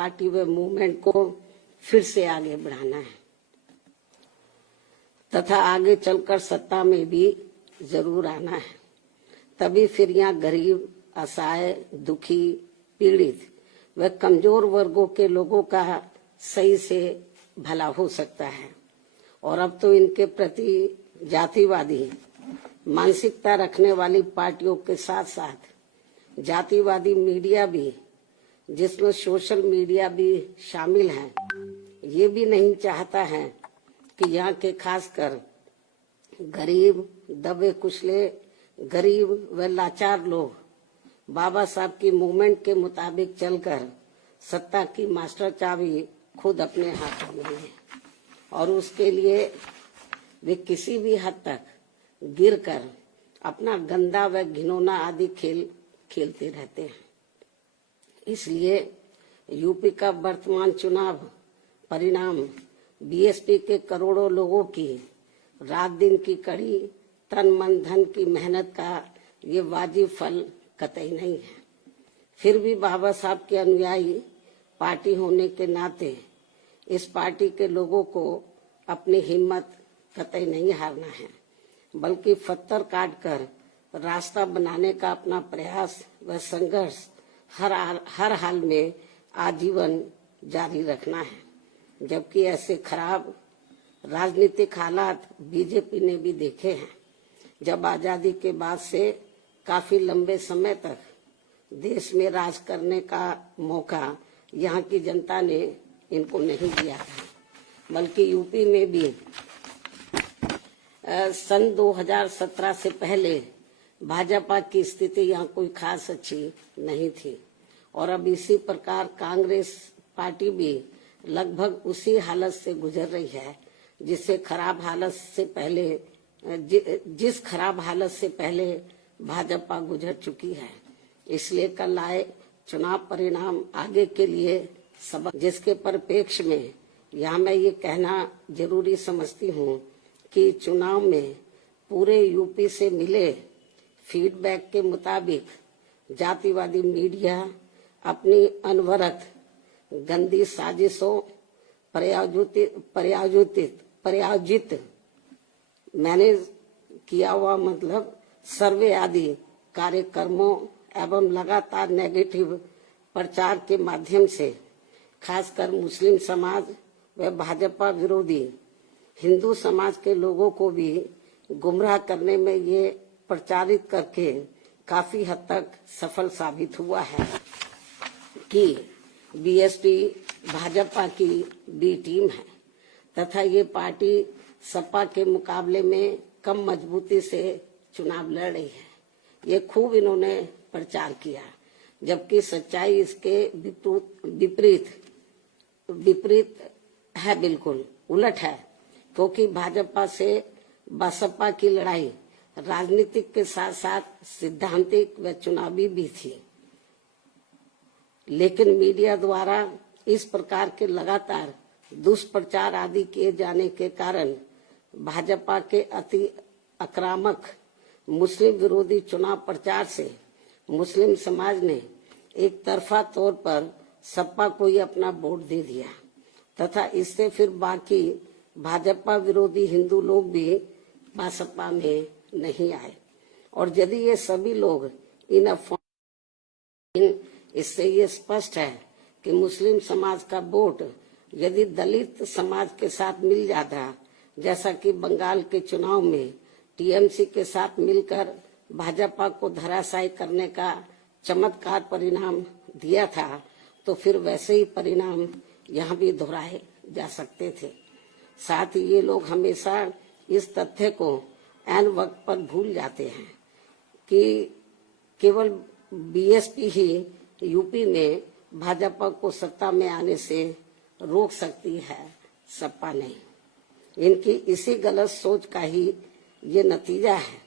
Party व movement को फिर से आगे बढ़ाना है तथा आगे चलकर सत्ता में भी जरूर आना है। तभी फिर यहाँ गरीब, असहाय, दुखी, पीड़ित व कमजोर वर्गों के लोगों का सही से भला हो सकता है। और अब तो इनके प्रति जातिवादी मानसिकता रखने वाली पार्टियों के साथ साथ जातिवादी मीडिया भी, जिसमें सोशल मीडिया भी शामिल है, ये भी नहीं चाहता है कि यहाँ के खासकर गरीब, दबे कुचले, गरीब व लाचार लोग बाबा साहब की मूवमेंट के मुताबिक चलकर सत्ता की मास्टर चाबी खुद अपने हाथों में है और उसके लिए वे किसी भी हद तक गिरकर अपना गंदा व घिनौना आदि खेल खेलते रहते हैं। इसलिए यूपी का वर्तमान चुनाव परिणाम बीएसपी के करोड़ों लोगों की रात दिन की कड़ी तन मन धन की मेहनत का ये वाजिब फल कतई नहीं है। फिर भी बाबा साहब के अनुयायी पार्टी होने के नाते इस पार्टी के लोगों को अपनी हिम्मत कतई नहीं हारना है, बल्कि पत्थर काटकर रास्ता बनाने का अपना प्रयास व संघर्ष हर हाल में आजीवन जारी रखना है। जबकि ऐसे खराब राजनीतिक हालात बीजेपी ने भी देखे हैं, जब आजादी के बाद से काफी लंबे समय तक देश में राज करने का मौका यहाँ की जनता ने इनको नहीं दिया था, बल्कि यूपी में भी सन 2017 से पहले भाजपा की स्थिति यहाँ कोई खास अच्छी नहीं थी। और अब इसी प्रकार कांग्रेस पार्टी भी लगभग उसी हालत से गुजर रही है जिस खराब हालत से पहले भाजपा गुजर चुकी है। इसलिए कल आए चुनाव परिणाम आगे के लिए सबक, जिसके परिप्रेक्ष्य में यहाँ मैं ये कहना जरूरी समझती हूँ कि चुनाव में पूरे यूपी से मिले फीडबैक के मुताबिक जातिवादी मीडिया अपनी अनवरत गंदी साजिशों प्रायोजित मैनेज किया हुआ सर्वे आदि कार्यक्रमों एवं लगातार नेगेटिव प्रचार के माध्यम से खासकर मुस्लिम समाज व भाजपा विरोधी हिंदू समाज के लोगों को भी गुमराह करने में ये प्रचारित करके काफी हद तक सफल साबित हुआ है कि बीएसपी भाजपा की बी टीम है तथा ये पार्टी सपा के मुकाबले में कम मजबूती से चुनाव लड़ रही है। ये खूब इन्होंने प्रचार किया, जबकि सच्चाई इसके विपरीत है, बिल्कुल उलट है, क्योंकि भाजपा से बसपा की लड़ाई राजनीतिक के साथ साथ सिद्धांतिक व चुनावी भी थी। लेकिन मीडिया द्वारा इस प्रकार के लगातार दुष्प्रचार आदि किए जाने के कारण भाजपा के अति आक्रामक मुस्लिम विरोधी चुनाव प्रचार से मुस्लिम समाज ने एक तरफा तौर पर सपा को ही अपना वोट दे दिया तथा इससे फिर बाकी भाजपा विरोधी हिंदू लोग भी बसपा में नहीं आए। और यदि ये सभी लोग इससे ये स्पष्ट है कि मुस्लिम समाज का वोट यदि दलित समाज के साथ मिल जाता, जैसा कि बंगाल के चुनाव में टीएमसी के साथ मिलकर भाजपा को धराशायी करने का चमत्कार परिणाम दिया था, तो फिर वैसे ही परिणाम यहाँ भी दोहराए जा सकते थे। साथ ही ये लोग हमेशा इस तथ्य को ऐन वक्त पर भूल जाते हैं कि केवल बीएसपी ही यूपी में भाजपा को सत्ता में आने से रोक सकती है, सपा नहीं। इनकी इसी गलत सोच का ही ये नतीजा है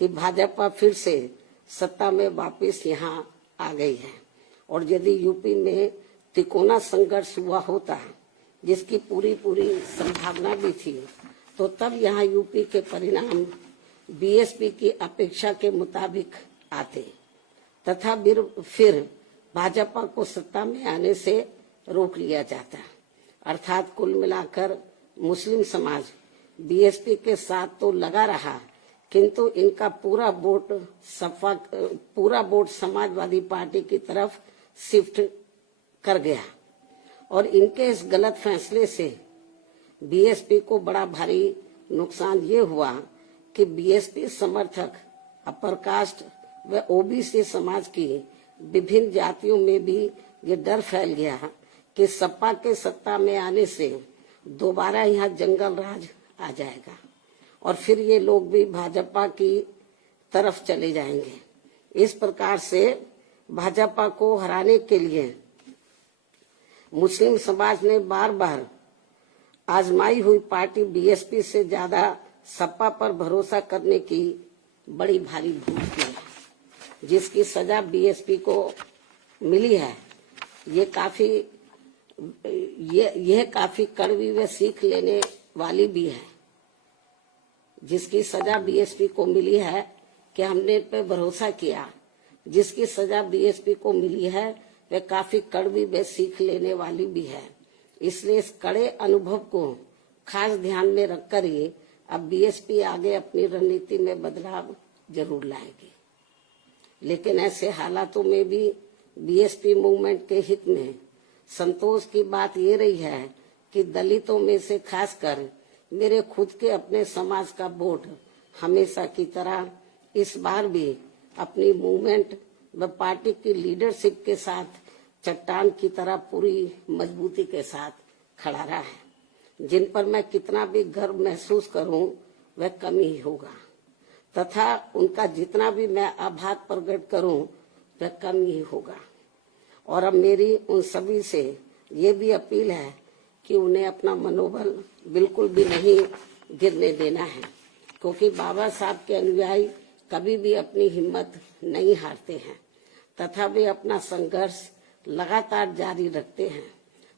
कि भाजपा फिर से सत्ता में वापस यहाँ आ गई है। और यदि यूपी में तिकोना संघर्ष हुआ होता, जिसकी पूरी संभावना भी थी, तो तब यहाँ यूपी के परिणाम बीएसपी की अपेक्षा के मुताबिक आते तथा फिर भाजपा को सत्ता में आने से रोक लिया जाता। अर्थात कुल मिलाकर मुस्लिम समाज बीएसपी के साथ तो लगा रहा, किंतु इनका पूरा वोट समाजवादी पार्टी की तरफ शिफ्ट कर गया और इनके इस गलत फैसले से बीएसपी को बड़ा भारी नुकसान ये हुआ कि बीएसपी समर्थक अपर कास्ट व ओबीसी समाज की विभिन्न जातियों में भी ये डर फैल गया कि सपा के सत्ता में आने से दोबारा यहाँ जंगल राज आ जाएगा और फिर ये लोग भी भाजपा की तरफ चले जाएंगे। इस प्रकार से भाजपा को हराने के लिए मुस्लिम समाज ने बार बार आजमाई हुई पार्टी बीएसपी से ज्यादा सपा पर भरोसा करने की बड़ी भारी भूल की है, जिसकी सजा बीएसपी को मिली है। यह काफी कड़वी व सीख लेने वाली भी है। जिसकी सजा बीएसपी को मिली है कि हमने पे भरोसा किया, जिसकी सजा बीएसपी को मिली है वह काफी कड़वी व सीख लेने वाली भी है। इसलिए इस कड़े अनुभव को खास ध्यान में रखकर ही अब बीएसपी आगे अपनी रणनीति में बदलाव जरूर लाएगी। लेकिन ऐसे हालातों में भी बीएसपी मूवमेंट के हित में संतोष की बात ये रही है कि दलितों में से खासकर मेरे खुद के अपने समाज का वोट हमेशा की तरह इस बार भी अपनी मूवमेंट व पार्टी की लीडरशिप के साथ चट्टान की तरह पूरी मजबूती के साथ खड़ा रहा है। जिन पर मैं कितना भी गर्व महसूस करूं वह कम ही होगा तथा उनका जितना भी मैं आभार प्रकट करूं वह कम ही होगा। और अब मेरी उन सभी से ये भी अपील है कि उन्हें अपना मनोबल बिल्कुल भी नहीं गिरने देना है, क्योंकि बाबा साहब के अनुयायी कभी भी अपनी हिम्मत नहीं हारते हैं तथा वे अपना संघर्ष लगातार जारी रखते हैं।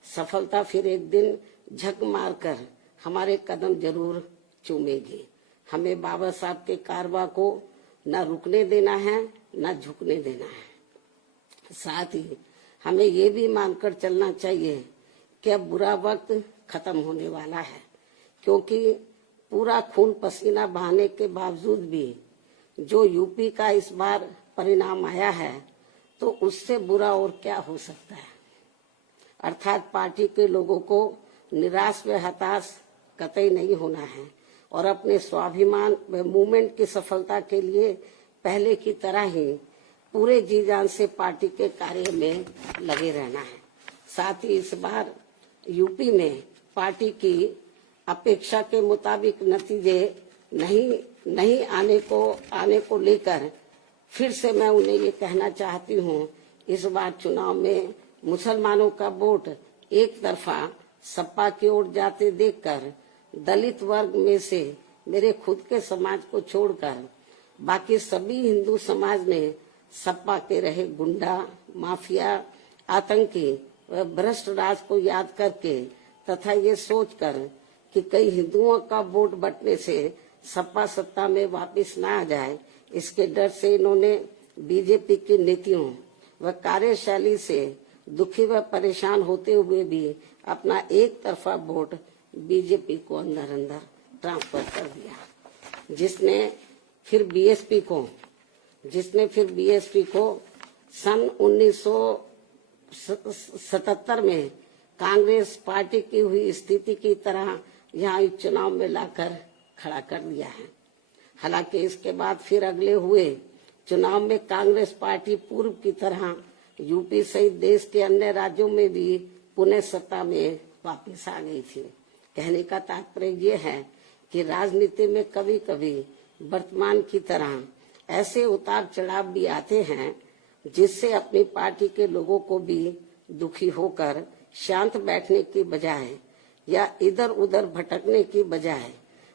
सफलता फिर एक दिन झक मारकर हमारे कदम जरूर चूमेगी। हमें बाबा साहब के कारवा को न रुकने देना है न झुकने देना है। साथ ही हमें ये भी मानकर चलना चाहिए कि अब बुरा वक्त खत्म होने वाला है, क्योंकि पूरा खून पसीना बहाने के बावजूद भी जो यूपी का इस बार परिणाम आया है तो उससे बुरा और क्या हो सकता है। अर्थात पार्टी के लोगों को निराश व हताश कतई नहीं होना है और अपने स्वाभिमान व मूवमेंट की सफलता के लिए पहले की तरह ही पूरे जी जान से पार्टी के कार्य में लगे रहना है। साथ ही इस बार यूपी में पार्टी की अपेक्षा के मुताबिक नतीजे नहीं आने को लेकर फिर से मैं उन्हें ये कहना चाहती हूँ, इस बार चुनाव में मुसलमानों का वोट एक तरफा सपा की ओर जाते देखकर दलित वर्ग में से मेरे खुद के समाज को छोड़कर बाकी सभी हिंदू समाज ने सपा के रहे गुंडा, माफिया, आतंकी व भ्रष्ट राज को याद करके तथा ये सोचकर कि कई हिंदुओं का वोट बंटने से सपा सत्ता में वापस न आ जाए, इसके डर से इन्होंने बीजेपी की नीतियों व कार्यशैली से दुखी व परेशान होते हुए भी अपना एक तरफा वोट बीजेपी को अंदर ट्रांसफर कर दिया, जिसने फिर बीएसपी को सन 1977 में कांग्रेस पार्टी की हुई स्थिति की तरह यहाँ चुनाव में लाकर खड़ा कर दिया है। हालांकि इसके बाद फिर अगले हुए चुनाव में कांग्रेस पार्टी पूर्व की तरह यूपी सहित देश के अन्य राज्यों में भी पुनः सत्ता में वापस आ गई थी। कहने का तात्पर्य ये है कि राजनीति में कभी कभी वर्तमान की तरह ऐसे उतार चढ़ाव भी आते हैं जिससे अपनी पार्टी के लोगों को भी दुखी होकर शांत बैठने की बजाय या इधर उधर भटकने की बजाय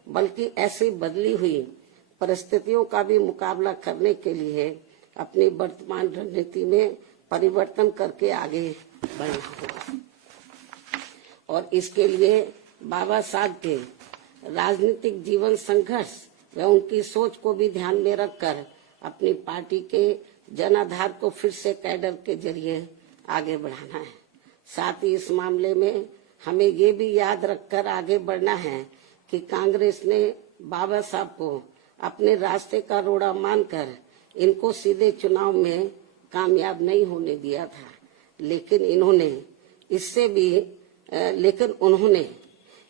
बल्कि ऐसी बदली हुई परिस्थितियों का भी मुकाबला करने के लिए अपनी वर्तमान रणनीति में परिवर्तन करके आगे बढ़ना होगा। और इसके लिए बाबा साहब के राजनीतिक जीवन संघर्ष व उनकी सोच को भी ध्यान में रखकर अपनी पार्टी के जनाधार को फिर से कैडर के जरिए आगे बढ़ाना है। साथ ही इस मामले में हमें ये भी याद रखकर आगे बढ़ना है कि कांग्रेस ने बाबा साहब को अपने रास्ते का रोड़ा मानकर इनको सीधे चुनाव में कामयाब नहीं होने दिया था, लेकिन उन्होंने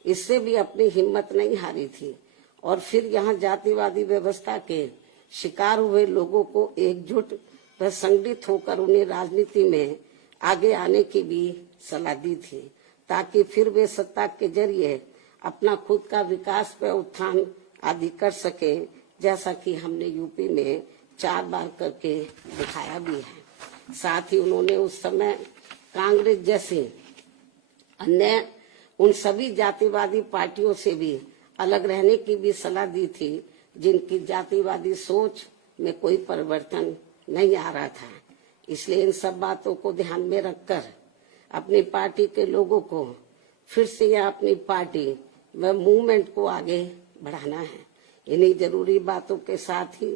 इससे भी अपनी हिम्मत नहीं हारी थी और फिर यहाँ जातिवादी व्यवस्था के शिकार हुए लोगों को एकजुट व संगठित होकर उन्हें राजनीति में आगे आने की भी सलाह दी थी, ताकि फिर वे सत्ता के जरिए अपना खुद का विकास व उत्थान आदि कर सके, जैसा कि हमने यूपी में 4 बार करके दिखाया भी है। साथ ही उन्होंने उस समय कांग्रेस जैसे अन्य उन सभी जातिवादी पार्टियों से भी अलग रहने की भी सलाह दी थी, जिनकी जातिवादी सोच में कोई परिवर्तन नहीं आ रहा था। इसलिए इन सब बातों को ध्यान में रखकर अपनी पार्टी के लोगों को फिर से या अपनी पार्टी व मूवमेंट को आगे बढ़ाना है। इन्हीं जरूरी बातों के साथ ही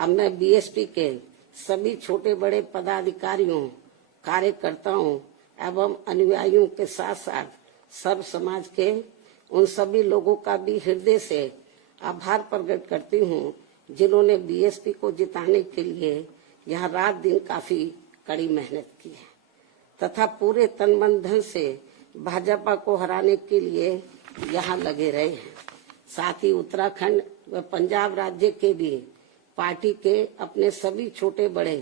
अब मैं बीएसपी के सभी छोटे बड़े पदाधिकारियों, कार्यकर्ताओं एवं अनुयायियों के साथ साथ सर्व समाज के उन सभी लोगों का भी हृदय से आभार प्रकट करती हूँ, जिन्होंने बीएसपी को जिताने के लिए यहाँ रात दिन काफी कड़ी मेहनत की है तथा पूरे तन मन धन से भाजपा को हराने के लिए यहाँ लगे रहे हैं। साथ ही उत्तराखंड व पंजाब राज्य के भी पार्टी के अपने सभी छोटे बड़े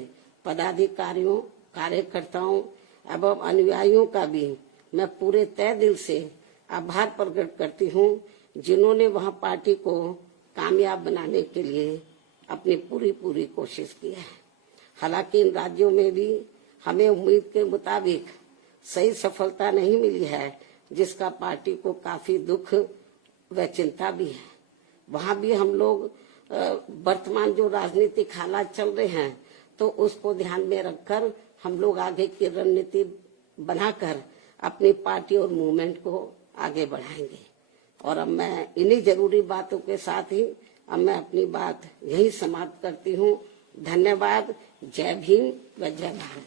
पदाधिकारियों, कार्यकर्ताओं एवं अनुयायियों का भी मैं पूरे तय दिल से आभार प्रकट करती हूँ, जिन्होंने वहाँ पार्टी को कामयाब बनाने के लिए अपनी पूरी कोशिश की है। हालांकि इन राज्यों में भी हमें उम्मीद के मुताबिक सही सफलता नहीं मिली है, जिसका पार्टी को काफी दुख व चिंता भी है। वहाँ भी हम लोग वर्तमान जो राजनीतिक हालात चल रहे हैं, तो उसको ध्यान में रखकर हम लोग आगे की रणनीति बनाकर अपनी पार्टी और मूवमेंट को आगे बढ़ाएंगे। और अब मैं इन्हीं जरूरी बातों के साथ ही अब मैं अपनी बात यही समाप्त करती हूँ। धन्यवाद। जय भीम व जय भारत।